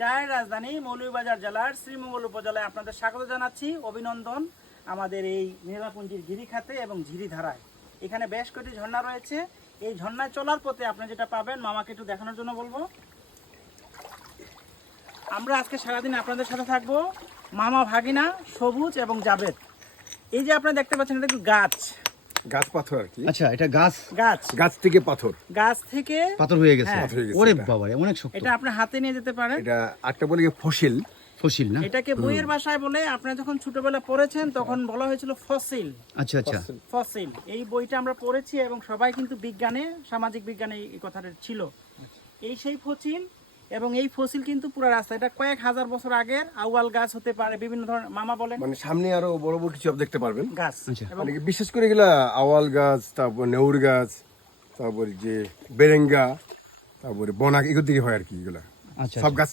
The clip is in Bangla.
চায়ের রাজধানী মৌলভীবাজার জেলার শ্রীমঙ্গল উপজেলায় আপনাদের স্বাগত জানাচ্ছি। অভিনন্দন আমাদের এই নীলাপুঞ্জির গিরিখাতে এবং ঝিরিধারায়। এখানে বেশ কয়েকটি ঝর্ণা রয়েছে। এই ঝর্ণায় চলার পথে আপনি যেটা পাবেন, মামাকে একটু দেখানোর জন্য বলবো। আমরা আজকে সারাদিন আপনাদের সাথে থাকবো। মামা, ভাগিনা, সবুজ এবং জাবেদ। এই যে আপনারা দেখতে পাচ্ছেন, এটা একটু গাছ পাথর আর কি। আচ্ছা, এটা গাছ গাছ থেকে পাথর পাথর হয়ে গেছে। হ্যাঁ। ওরে বাবা, অনেক শক্ত। এটা আপনি হাতে নিয়ে যেতে পারেন। এটা একটা বলে ফসিল। ফসিল না? এটাকে বইয়ের ভাষায় বলে, আপনারা যখন ছোটবেলা পড়েছেন তখন বলা হয়েছিল ফসিল। আচ্ছা আচ্ছা। ফসিল এই বইটা আমরা পড়েছি এবং সবাই কিন্তু বিজ্ঞানে, সামাজিক বিজ্ঞানে এই কথাটা ছিল। এই সেই ফসিল, এবং এই ফসিল কিন্তু পুরো রাস্তা, এটা কয়েক হাজার বছর আগের আউয়াল গাছ হতে পারে, বিভিন্ন ধরনের। মামা বলেন, মানে সামনে আরো বড় বড় কিছু দেখতে পারবেন গাছ। আচ্ছা। এবং মানে কি বিশেষ করে এগুলা আওয়াল গাছ, তারপর নেউর গাছ, তারপর যে বেরেঙ্গা, তারপরে বনাক, এগুলো দিকে হয় আর কি। এগুলা আচ্ছা সব গাছ